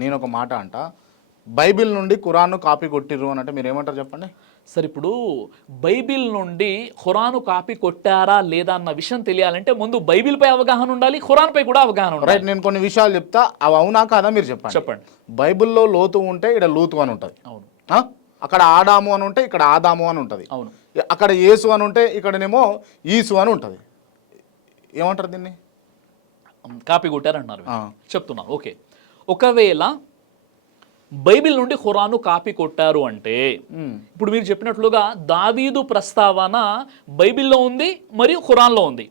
నేను ఒక మాట అంట, బైబిల్ నుండి ఖురాన్ను కాపీ కొట్టిర్రు అని అంటే మీరు ఏమంటారు చెప్పండి? సరే, ఇప్పుడు బైబిల్ నుండి ఖురాను కాపీ కొట్టారా లేదా అన్న విషయం తెలియాలంటే ముందు బైబిల్పై అవగాహన ఉండాలి, ఖురాన్పై కూడా అవగాహన ఉండాలి. రైట్, నేను కొన్ని విషయాలు చెప్తా, అవి అవునా కాదా మీరు చెప్పండి. బైబిల్లో లోతు ఉంటే ఇక్కడ లూతు అని ఉంటుంది. అవును. అక్కడ ఆదాము అని ఉంటే ఇక్కడ ఆదాము అని ఉంటుంది. అవును. అక్కడ యేసు అని ఉంటే ఇక్కడనేమో ఈసు అని ఉంటుంది. ఏమంటారు దీన్ని? కాపీ కొట్టారన్నారు. చెప్తున్నాను. ఓకే, ఒకవేళ బైబిల్ నుండి ఖురాను కాపీ కొట్టారు అంటే ఇప్పుడు మీరు చెప్పినట్లుగా దావీదు ప్రస్తావన బైబిల్లో ఉంది మరియు ఖురాన్లో ఉంది,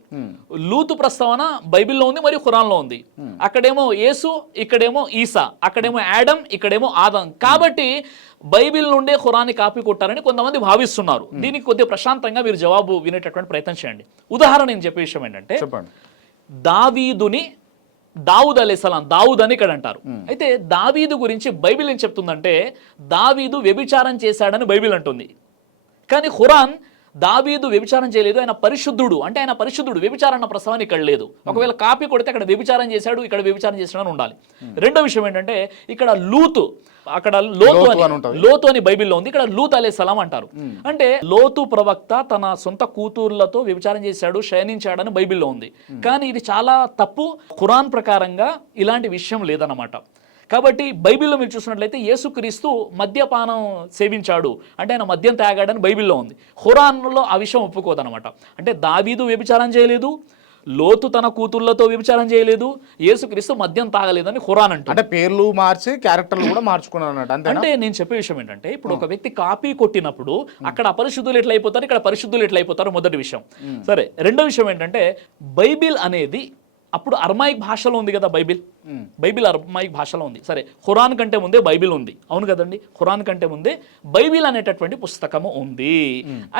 లూతు ప్రస్తావన బైబిల్లో ఉంది మరియు ఖురాన్లో ఉంది. అక్కడేమో యేసు, ఇక్కడేమో ఈసా, అక్కడేమో యాడమ్, ఇక్కడేమో ఆదం. కాబట్టి బైబిల్ నుండే ఖురాన్ని కాపీ కొట్టారని కొంతమంది భావిస్తున్నారు. దీనికి కొద్దిగా ప్రశాంతంగా మీరు జవాబు వినేటటువంటి ప్రయత్నం చేయండి. ఉదాహరణ నేను చెప్పే విషయం ఏంటంటే, దావీదుని దావుద్ అలైహిస్సలాం, దావుద్ అని ఇక్కడ అంటారు. అయితే దావీదు గురించి బైబిల్ ఏం చెప్తుందంటే దావీదు వ్యభిచారం చేశాడని బైబిల్ అంటుంది. కానీ ఖురాన్ దావీదు వ్యభిచారం చేయలేదు, ఆయన పరిశుద్ధుడు, అంటే ఆయన పరిశుద్ధుడు, వ్యభిచారం అన్న ప్రస్తావన ఇక్కడ లేదు. ఒకవేళ కాపీ కొడితే అక్కడ వ్యభిచారం చేశాడు, ఇక్కడ వ్యభిచారం చేశాడని ఉండాలి. రెండో విషయం ఏంటంటే ఇక్కడ లూతు, అక్కడ లోతు అని బైబిల్లో ఉంది, ఇక్కడ లూత్ అలైహిస్సలాం అంటారు. అంటే లోతు ప్రవక్త తన సొంత కూతుర్లతో వ్యభిచారం చేశాడు, శయనించాడని బైబిల్లో ఉంది. కానీ ఇది చాలా తప్పు. ఖురాన్ ప్రకారంగా ఇలాంటి విషయం లేదన్నమాట. కాబట్టి బైబిల్లో మీరు చూసినట్లయితే యేసుక్రీస్తు మద్యపానం సేవించాడు, అంటే ఆయన మద్యం తాగాడని బైబిల్లో ఉంది. ఖురాన్లో ఆ విషయం ఒప్పుకోదనమాట. అంటే దావీదు వ్యభిచారం చేయలేదు, లోతు తన కూతుర్లతో వ్యభిచారం చేయలేదు, యేసుక్రీస్తు మద్యం తాగలేదని ఖురాన్ అంటుంది. అంటే పేర్లు మార్చి క్యారెక్టర్లు కూడా మార్చుకున్నారు. అంటే నేను చెప్పే విషయం ఏంటంటే, ఇప్పుడు ఒక వ్యక్తి కాపీ కొట్టినప్పుడు అక్కడ అపరిశుద్ధులు ఎట్లయిపోతారు, ఇక్కడ పరిశుద్ధులు ఎట్లయిపోతారు, మొదటి విషయం. సరే, రెండో విషయం ఏంటంటే బైబిల్ అనేది అప్పుడు అర్మాయిక్ భాషలో ఉంది కదా. బైబిల్ అర్మాయిక్ భాషలో ఉంది. సరే, ఖురాన్ కంటే ముందే బైబిల్ ఉంది, అవును కదండి. ఖురాన్ కంటే ముందే బైబిల్ అనేటటువంటి పుస్తకము ఉంది.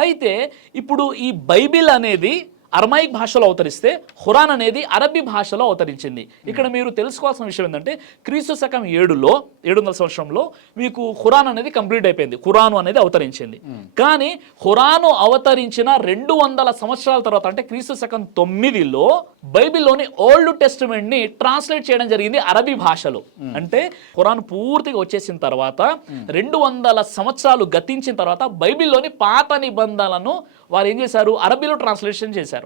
అయితే ఇప్పుడు ఈ బైబిల్ అనేది అర్మాయిక్ భాషలో అవతరిస్తే ఖురాన్ అనేది అరబీ భాషలో అవతరించింది. ఇక్కడ మీరు తెలుసుకోవాల్సిన విషయం ఏంటంటే క్రీస్తు శకం 700 సంవత్సరంలో మీకు ఖురాన్ అనేది కంప్లీట్ అయిపోయింది, ఖురాను అనేది అవతరించింది. కానీ ఖురాను అవతరించిన 200 సంవత్సరాల తర్వాత, అంటే క్రీస్తు శకం 9లో బైబిల్లోని ఓల్డ్ టెస్టిమెంట్ ని ట్రాన్స్లేట్ చేయడం జరిగింది అరబీ భాషలో. అంటే ఖురాన్ పూర్తిగా వచ్చేసిన తర్వాత 200 సంవత్సరాలు గతించిన తర్వాత బైబిల్లోని పాత నిబంధనలను వారు ఏం చేశారు, అరబీలో ట్రాన్స్లేషన్ చేశారు.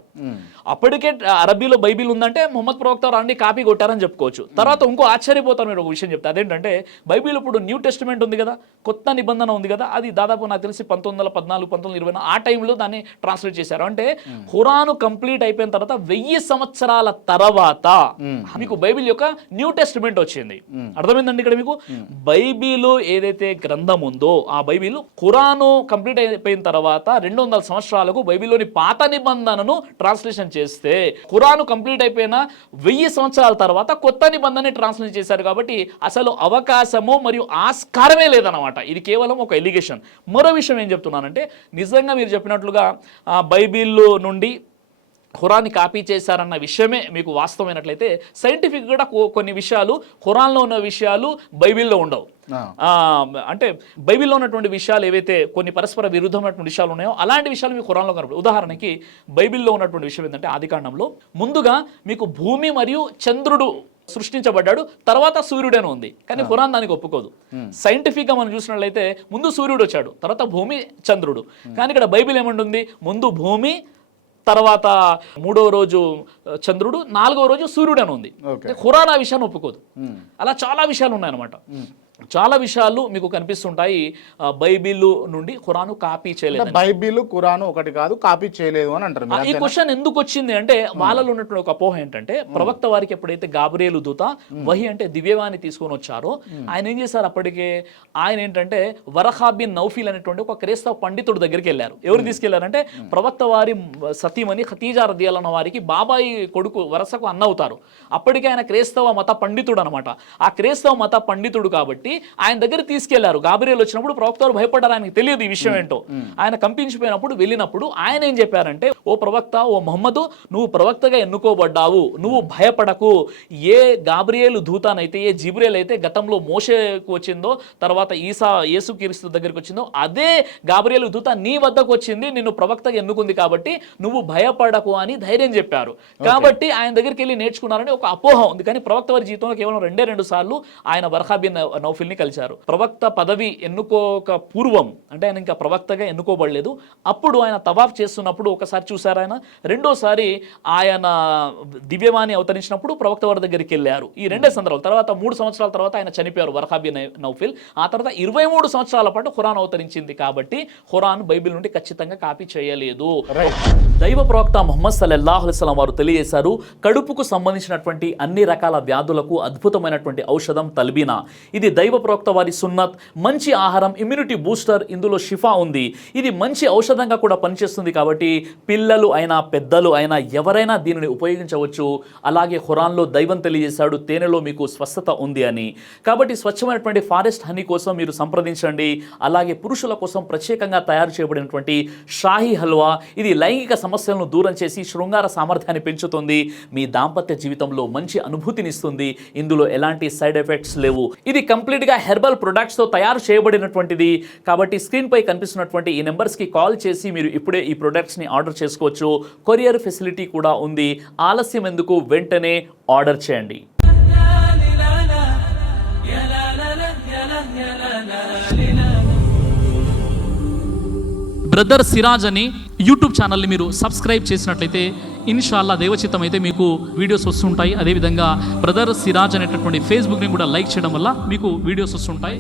అప్పటికే అరబీలో బైబిల్ ఉందంటే ముహమ్మద్ ప్రవక్త రాండి కాపీ కొట్టారని చెప్పుకోవచ్చు. తర్వాత ఇంకో ఆశ్చర్యపోతారు మీరు ఒక విషయం చెప్తే, అదేంటంటే బైబిల్ ఇప్పుడు న్యూ టెస్టిమెంట్ ఉంది కదా, కొత్త నిబంధన ఉంది కదా, అది దాదాపు నాకు తెలిసి 1914, 1920 ఆ టైంలో దాన్ని ట్రాన్స్లేట్ చేశారు. అంటే ఖురాను కంప్లీట్ అయిపోయిన తర్వాత 1000 సంవత్సరాల తర్వాత మీకు బైబిల్ యొక్క న్యూ టెస్టిమెంట్ వచ్చింది. అర్థమైందండి? ఇక్కడ మీకు బైబిల్ ఏదైతే గ్రంథం ఉందో ఆ బైబిల్ ఖురాను కంప్లీట్ అయిపోయిన తర్వాత 200 సంవత్సరాలకు బైబిల్లోని పాత నిబంధనను ట్రాన్స్లేషన్ చేస్తే ఖురాను కంప్లీట్ అయిపోయిన 1000 సంవత్సరాల తర్వాత కొత్త నిబంధనని ట్రాన్స్లేట్ చేశారు. కాబట్టి అసలు అవకాశము మరియు ఆస్కారమే లేదన్నమాట. ఇది కేవలం ఒక ఎలిగేషన్. మరో విషయం ఏం చెప్తున్నానంటే, నిజంగా మీరు చెప్పినట్లుగా బైబిల్ నుండి ఖురాన్ని కాపీ చేశారన్న విషయమే మీకు వాస్తవమైనట్లయితే సైంటిఫిక్ కూడా కొన్ని విషయాలు ఖురాన్లో ఉన్న విషయాలు బైబిల్లో ఉండవు. అంటే బైబిల్లో ఉన్నటువంటి విషయాలు ఏవైతే కొన్ని పరస్పర విరుద్ధమైనటువంటి విషయాలు ఉన్నాయో అలాంటి విషయాలు మీకు ఖురాన్లో కనపడవు. ఉదాహరణకి బైబిల్లో ఉన్నటువంటి విషయం ఏంటంటే, ఆదికాండంలో ముందుగా మీకు భూమి మరియు చంద్రుడు సృష్టించబడ్డాడు, తర్వాత సూర్యుడని ఉంది. కానీ ఖురాన్ దానికి ఒప్పుకోదు. సైంటిఫిక్గా మనం చూసినట్లయితే ముందు సూర్యుడు వచ్చాడు, తర్వాత భూమి, చంద్రుడు. కానీ ఇక్కడ బైబిల్ ఏమంటుంది, ముందు భూమి, తర్వాత 3వ రోజు చంద్రుడు, 4వ రోజు సూర్యుడు అని ఉంది. ఖురాన్ ఆ విషయాన్ని ఒప్పుకోదు. అలా చాలా విషయాలు ఉన్నాయన్నమాట. చాలా విషయాలు మీకు కనిపిస్తుంటాయి బైబిల్ నుండి ఖురాను కాపీ చేయలేదు. బైబిల్ ఖురాను ఒకటి కాదు, కాపీ చేయలేదు అని అంటారు. ఈ క్వశ్చన్ ఎందుకు వచ్చింది అంటే, వాళ్ళలో ఉన్నటువంటి ఒక అపోహ ఏంటంటే, ప్రవక్త వారికి ఎప్పుడైతే గాబ్రియేలు దూత వహీ అంటే దివ్యవాణి తీసుకొని వచ్చారో ఆయన ఏం చేశారు, అప్పటికే ఆయన ఏంటంటే వరఖా బిన్ నౌఫీల్ అనేటువంటి ఒక క్రైస్తవ పండితుడు దగ్గరికి వెళ్ళారు. ఎవరు తీసుకెళ్లారంటే, ప్రవక్త వారి సతీమణి ఖతీజా రదియల్లాహు అన్హా వారికి బాబాయి కొడుకు, వరసకు అన్న అవుతారు. అప్పటికే ఆయన క్రైస్తవ మత పండితుడు అనమాట. ఆ క్రైస్తవ మత పండితుడు కాబట్టి కాబట్టి ఆయన దగ్గర తీసుకెళ్లారు. గాబ్రియల్ వచ్చినప్పుడు ప్రవక్త వారు భయపడ్డారు, ఆయనకి తెలియదు ఈ విషయం ఏంటో. ఆయన కంపించిపోయినప్పుడు వెళ్ళినప్పుడు ఆయన ఏం చెప్పారంటే, ఓ ప్రవక్త, ఓ మహమ్మదు, నువ్వు ప్రవక్తగా ఎన్నుకోబడ్డావు, నువ్వు భయపడకు. ఏ గాబ్రియేలు దూతానైతే, ఏ జిబ్రియల్ అయితే గతంలో మోషేకు వచ్చిందో, తర్వాత యేసుక్రీస్తు దగ్గరికి వచ్చిందో, అదే గాబ్రియేలు దూత నీ వద్దకు వచ్చింది, నిన్ను ప్రవక్తగా ఎన్నుకుంది, కాబట్టి నువ్వు భయపడకు అని ధైర్యం చెప్పారు. కాబట్టి ఆయన దగ్గరికి వెళ్ళి నేర్చుకున్నారని ఒక అపోహ ఉంది. కానీ ప్రవక్త వారి జీవితంలో కేవలం 2 సార్లు ఆయన వర్ఖా బిన్ నౌఫిల్ని కలిశారు. ప్రవక్త పదవి ఎన్నుకోక పూర్వం, అంటే ఆయన ఇంకా ప్రవక్తగా ఎన్నుకోబడలేదు, అప్పుడు ఆయన తవాఫ్ చేస్తున్నప్పుడు ఒకసారి చూశారు ఆయన. రెండోసారి ఆయన దివ్యవాణి అవతరించినప్పుడు ప్రవక్త వారి దగ్గరికి వెళ్ళారు. ఈ 2 సందర్భాలు. తర్వాత 3 సంవత్సరాల తర్వాత ఆయన చనిపోయారు, వర్ఖా బిన్ నౌఫిల్. ఆ తర్వాత 23 సంవత్సరాల పాటు ఖురాన్ అవతరించింది. కాబట్టి ఖురాన్ బైబిల్ నుండి ఖచ్చితంగా కాపీ చేయలేదు. దైవ ప్రవక్త ముహమ్మద్ సల్లల్లాహు అలైహి వసల్లం వారు తెలియజేశారు, కడుపుకు సంబంధించినటువంటి అన్ని రకాల వ్యాధులకు అద్భుతమైనటువంటి ఔషధం తల్బీనా. ఇది దైవ ప్రవక్త వారి సున్నత్, మంచి ఆహారం, ఇమ్యూనిటీ బూస్టర్, ఇందులో షిఫా ఉంది. ఇది మంచి ఔషధంగా కూడా పనిచేస్తుంది. కాబట్టి పిల్లలు అయినా పెద్దలు అయినా ఎవరైనా దీనిని ఉపయోగించవచ్చు. అలాగే ఖురాన్లో దైవం తెలియజేశాడు, తేనెలో మీకు స్వస్థత ఉంది అని. కాబట్టి స్వచ్ఛమైనటువంటి ఫారెస్ట్ హనీ కోసం మీరు సంప్రదించండి. అలాగే పురుషుల కోసం ప్రత్యేకంగా తయారు చేయబడినటువంటి షాహీ హల్వా, ఇది లైంగిక సమస్యలను దూరం చేసి శృంగార సామర్థ్యాన్ని పెంచుతుంది, మీ దాంపత్య జీవితంలో మంచి అనుభూతినిస్తుంది. ఇందులో ఎలాంటి సైడ్ ఎఫెక్ట్స్ లేవు. ఇది కంప్లీట్గా హెర్బల్ ప్రొడక్ట్స్తో తయారు చేయబడినటువంటిది. కాబట్టి స్క్రీన్ పై కనిపిస్తున్నటువంటి ఈ నెంబర్స్కి కాల్ చేసి మీరు ఇప్పుడే ఈ ప్రొడక్ట్స్ని ఆర్డర్ చేసుకోవచ్చు. కొరియర్ ఫెసిలిటీ కూడా ఉంది. ఆలస్యం ఎందుకు, వెంటనే ఆర్డర్ చేయండి. బ్రదర్ సిరాజ్ అని యూట్యూబ్ ఛానల్ని మీరు సబ్స్క్రైబ్ చేసినట్లయితే ఇన్షాల్లా దైవచిత్తం అయితే మీకు వీడియోస్ వస్తుంటాయి. అదేవిధంగా బ్రదర్ సిరాజ్ అనేటటువంటి ఫేస్బుక్ని కూడా లైక్ చేయడం వల్ల మీకు వీడియోస్ వస్తుంటాయి.